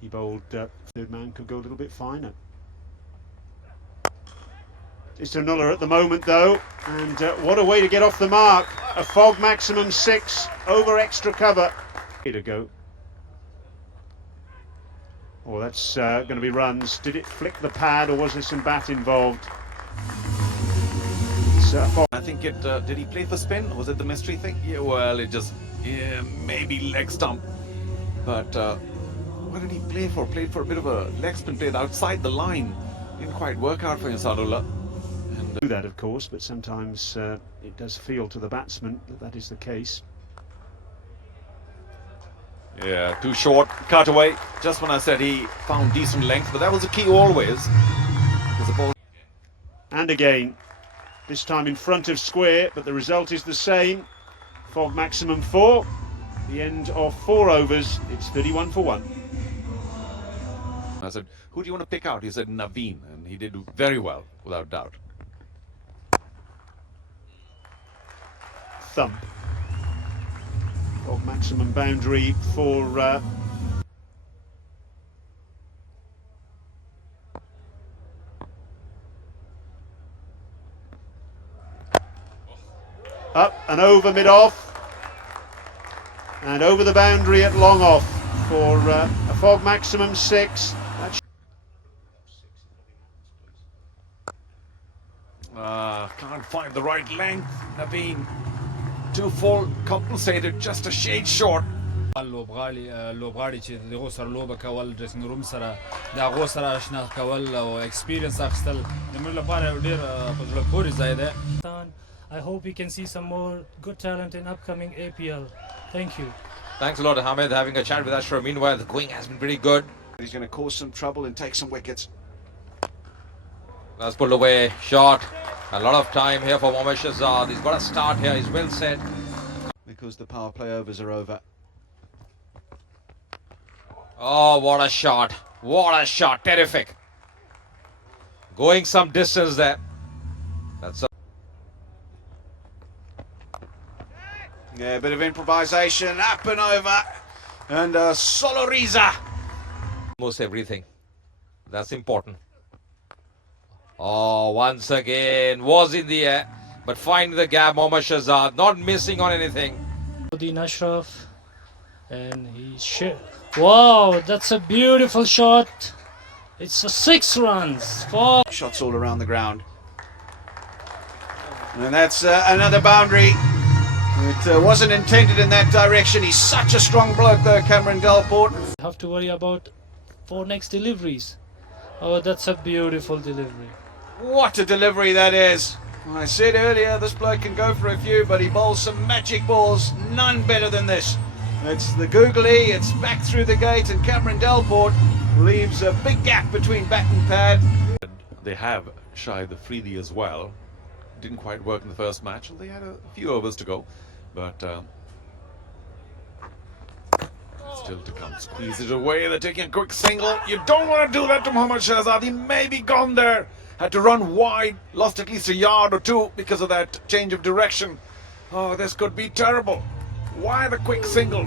He bowled third man, could go a little bit finer. It's to Nuller at the moment though, and what a way to get off the mark. A fog maximum 6 over extra cover. Way to go. Oh, that's going to be runs. Did it flick the pad or was there some bat involved? I think it, did he play for spin? Was it the mystery thing? Yeah, well, it just, yeah, maybe leg stump. But what did he play for? Played for a bit of a leg spin, played outside the line. Didn't quite work out for Sadullah. Do that, of course, but sometimes it does feel to the batsman that that is the case. Yeah, too short, cut away. Just when I said he found decent length, but that was the key always. The ball. And again, this time in front of square, but the result is the same. Fog maximum 4. The end of 4 overs. It's 31 for 1. I said, who do you want to pick out? He said Naveen, and he did very well, without doubt. Thump. Fog maximum boundary for up and over mid-off and over the boundary at long off for a fog maximum 6. Can't find the right length, Naveen. Too full, compensated, just a shade short. لوبغاړي چې دغه سره لوبه کول ډریسینګ روم سره د هغو سره آشنا کول او ایکسپیرینس اخیستل د موږ لپاره ډېر په زړه پورې ځای دی. I hope we can see some more good talent in upcoming APL. Thank you. Thanks a lot, Hamid, having a chat with us. Meanwhile, the going has been pretty good. He's going to cause some trouble and take some wickets. That's pulled away, shot. A lot of time here for Mohammad Shahzad. He's got a start here, he's well set. Because the power play overs are over. Oh, what a shot. What a shot. Terrific. Going some distance there. That's Yeah, a bit of improvisation, up and over. And Soloriza. almost everything. That's important. Oh, once again, was in the air, but finding the gap, Mohammad Shahzad, not missing on anything. Uddin Ashraf, and wow, that's a beautiful shot. It's a 6 runs. 4 shots all around the ground. And that's another boundary. It wasn't intended in that direction. He's such a strong bloke though, Cameron Delport. Have to worry about 4 next deliveries. Oh, that's a beautiful delivery. What a delivery that is. I said earlier this bloke can go for a few, but he bowls some magic balls. None better than this. It's the googly, it's back through the gate, and Cameron Delport leaves a big gap between bat and pad. They have shied the freely as well. Didn't quite work in the first match. They had a few overs to go, but still to come. Squeeze it away. They're taking a quick single. You don't want to do that to Mohammad Shahzad. He may be gone there. Had to run wide. Lost at least a yard or two because of that change of direction. Oh, this could be terrible. Why the quick single?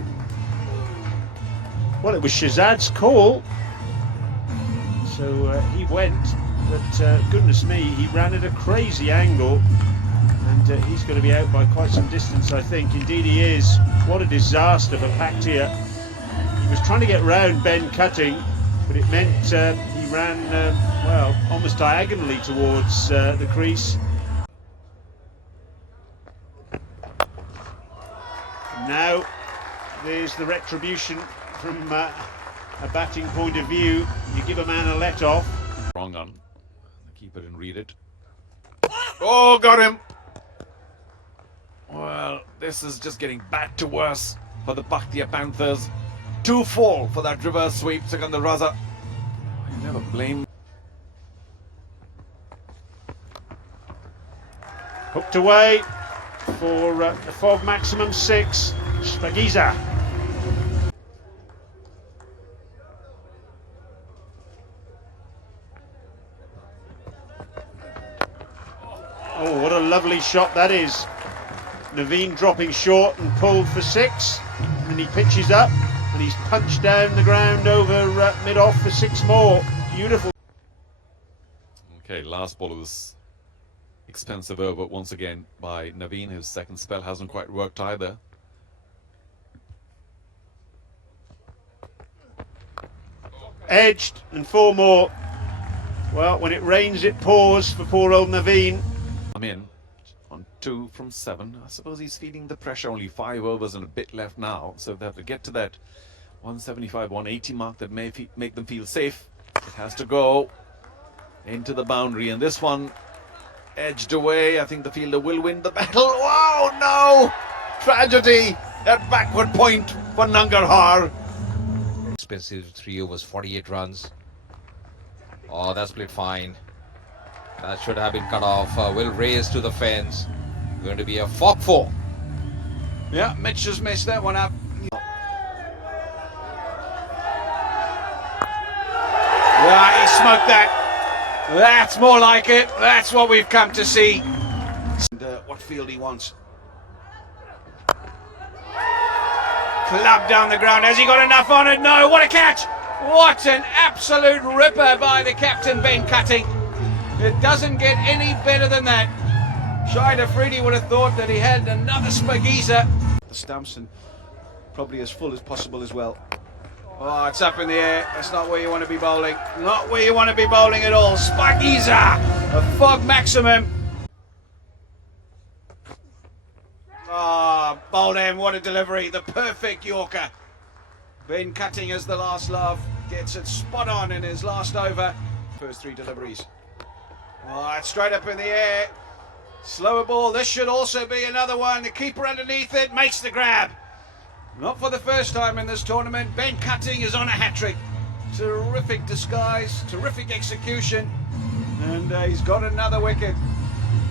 Well, it was Shahzad's call, so he went, but goodness me, he ran at a crazy angle, and he's going to be out by quite some distance, I think. Indeed he is. What a disaster for Paktia. He was trying to get round Ben Cutting, but it meant he ran, well, almost diagonally towards the crease. Now there's the retribution from a batting point of view. You give a man a let off. Wrong on. The keeper didn't read it. Oh, got him. Well, this is just getting bad to worse for the Paktia Panthers. 2 fall for that reverse sweep, Sikandar Raza. You never blame. Hooked away for the fog maximum 6. Spagiza. Oh, what a lovely shot that is. Naveen dropping short and pulled for 6, and he pitches up. and he's punched down the ground over mid-off for 6 more. Beautiful. Okay, last ball of this expensive over once again by Naveen. His second spell hasn't quite worked either. Edged and 4 more. Well, when it rains it pours for poor old Naveen. I'm in on 2 from 7. I suppose he's feeling the pressure. Only 5 overs and a bit left now, so they have to get to that 175, 180 mark that may make them feel safe. It has to go into the boundary, and this one edged away. I think the fielder will win the battle. Wow, no! Tragedy at backward point for Nangarhar. Expensive 3 overs, 48 runs. Oh, that's played fine. That should have been cut off. Will raise to the fence. Going to be a fork 4. Yeah, Mitch has messed that one up. Yeah, he smoked that. That's more like it. That's what we've come to see. And, what field he wants. Club down the ground. Has he got enough on it? No. What a catch! What an absolute ripper by the captain, Ben Cutting. It doesn't get any better than that. Shahid Afridi would have thought that he had another spageezer. The stumps and probably as full as possible as well. Oh, it's up in the air. That's not where you want to be bowling. Not where you want to be bowling at all. Spageezer! A fog maximum. Ah, bowled him. What a delivery. The perfect Yorker. Ben Cutting as the last love. Gets it spot on in his last over. First 3 deliveries. Oh, it's straight up in the air. Slower ball. This should also be another one. The keeper underneath it makes the grab. Not for the first time in this tournament. Ben Cutting is on a hat-trick. Terrific disguise, terrific execution. And he's got another wicket.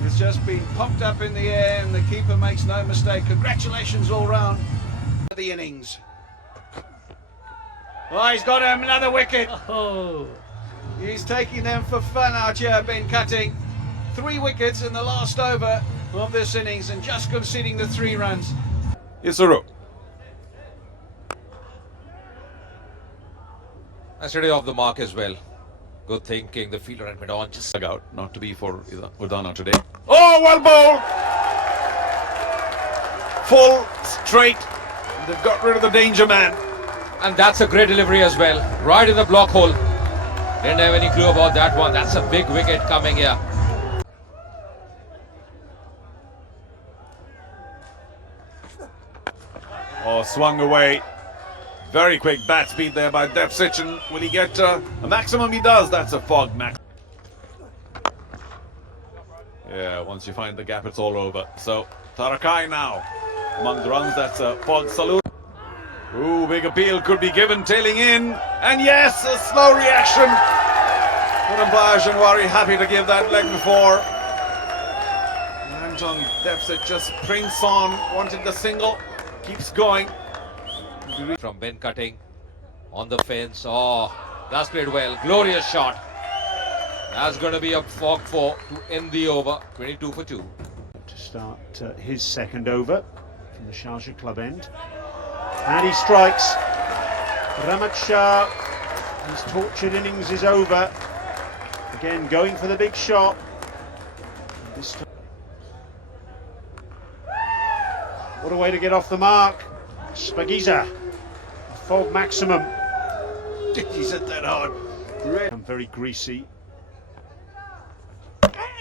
It's just been popped up in the air and the keeper makes no mistake. Congratulations all round. The innings. Oh, he's got him another wicket. Oh, He's taking them for fun out here, Ben Cutting. 3 wickets in the last over of this innings and just conceding the 3 runs. Isuru. That's ready off the mark as well. Good thinking. The fielder had mid-on. Just Dug out, not to be for Udana today. Oh, well bowled! Full, straight. They've got rid of the danger man. And that's a great delivery as well. Right in the block hole. Didn't have any clue about that one. That's a big wicket coming here. Oh, swung away. Very quick bat speed there by Depsich, and will he get a maximum? He does. That's a fog max. Yeah, once you find the gap, it's all over. So, Tarakai now. Among the runs, that's a fog salute. Ooh, big appeal could be given, tailing in. And yes, a slow reaction. Purambash and Wari happy to give that leg before. Anton Depsich just prints on, wanted the single. Keeps going. From Ben Cutting on the fence. Oh, that's played well. Glorious shot. That's going to be a fog 4 to end the over. 22 for 2. To start his second over from the Sharjah club end. And he strikes. Ramat Shah, his tortured innings is over. Again, going for the big shot. This time. What a way to get off the mark. Spageezer, fog maximum. He's hit that hard. I'm very greasy.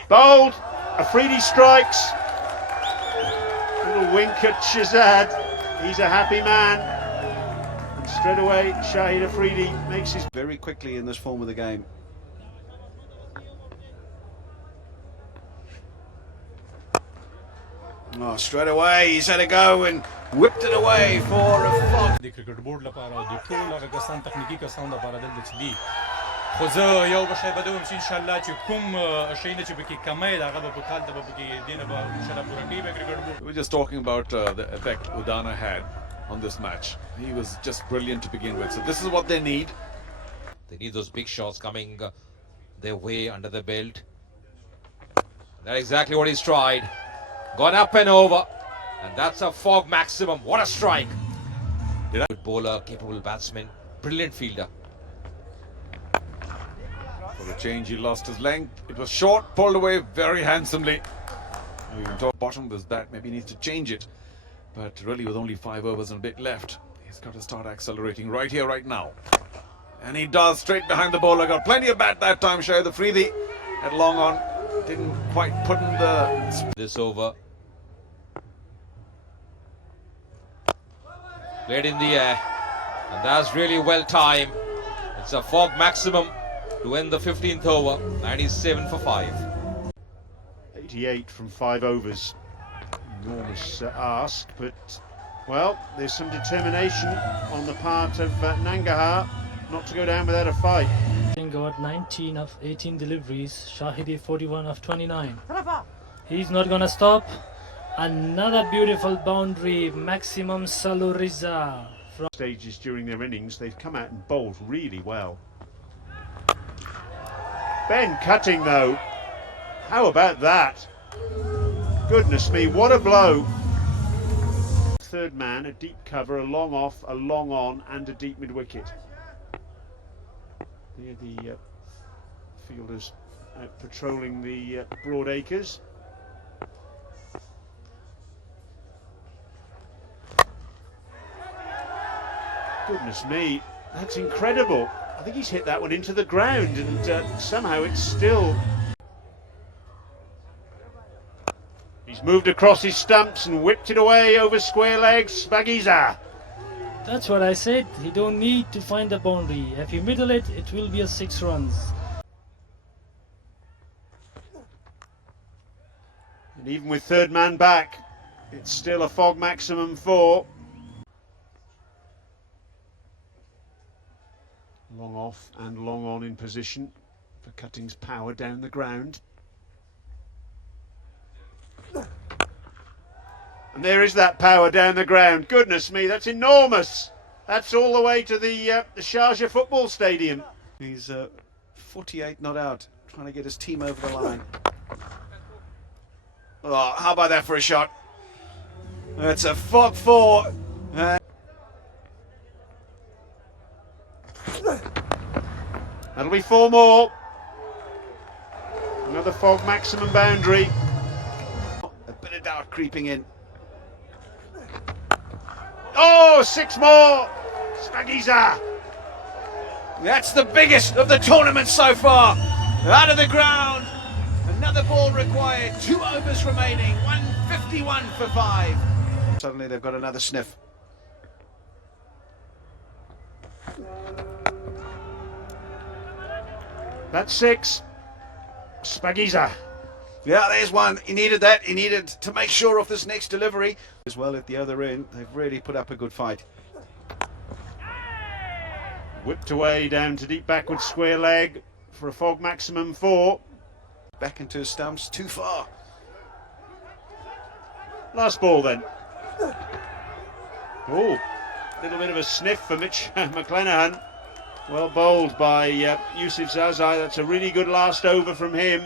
Bowled. Afridi strikes. Little wink at Shazad. He's a happy man. And straight away, Shahid Afridi makes his. Very quickly in this form of the game. Oh, straight away he's had a go and whipped it away for a fog. د کرکټ بورډ لپاره او د ټول هغه کسان تخنیکی کسان لپاره دلته چې دي خو زه یو بشای بدوم چې ان شاء الله چې کوم شي نه چې پکې کمای دا هغه په کال ته پکې دینه به ان شاء الله پوره کوي به کرکټ بورډ. We're just talking about the effect Udana had on this match. He was just brilliant to begin with. So this is what they need. They need those big shots coming their way under the belt. That's exactly what he's tried. Gone up and over. And that's a fog maximum. What a strike. Good bowler, capable batsman, brilliant fielder. For a change, he lost his length. It was short, pulled away very handsomely. We can talk bottom was that, maybe he needs to change it. But really, with only 5 overs and a bit left, he's got to start accelerating right here, right now. And he does, straight behind the bowler. Got plenty of bat that time, Shahid Afridi at long on. Didn't quite put in the... This over. Played in the air. And that's really well timed. It's a fog maximum to end the 15th over. 97 for 5. 88 from 5 overs. Enormous ask, but, well, there's some determination on the part of Nangarhar not to go down without a fight. Got 19 of 18 deliveries. Shahidi 41 of 29. He's not gonna stop. Another beautiful boundary. Maximum Saluriza. From Stages during their innings, they've come out and bowled really well. Ben cutting though. How about that? Goodness me, what a blow. Third man, a deep cover, a long off, a long on, and a deep mid-wicket. Here the fielders out patrolling the broad acres. Goodness me, that's incredible. I think he's hit that one into the ground, and somehow it's still... He's moved across his stumps and whipped it away over square legs. Spagiza. That's what I said. He don't need to find the boundary. If you middle it, it will be a 6 runs. And even with third man back, it's still a fog maximum 4. Long off and long on in position for Cutting's power down the ground. And there is that power down the ground. Goodness me, that's enormous. That's all the way to the Sharjah football stadium. He's 48 not out, trying to get his team over the line. Oh, how about that for a shot? That's a fog 4. That'll be 4 more. Another fog maximum boundary. A bit of doubt creeping in. Oh, 6 more. Spagiza. That's the biggest of the tournament so far. Out of the ground. Another ball required. 2 overs remaining. 151 for 5. Suddenly they've got another sniff. That's 6. Spagiza. Yeah, there's one. He needed that. He needed to make sure of this next delivery. As well at the other end, they've really put up a good fight. Whipped away down to deep backward square leg for a fog maximum 4. Back into his stumps, too far. Last ball then. Oh, little bit of a sniff for Mitch McClenaghan. Well bowled by Yusuf Zazai. That's a really good last over from him.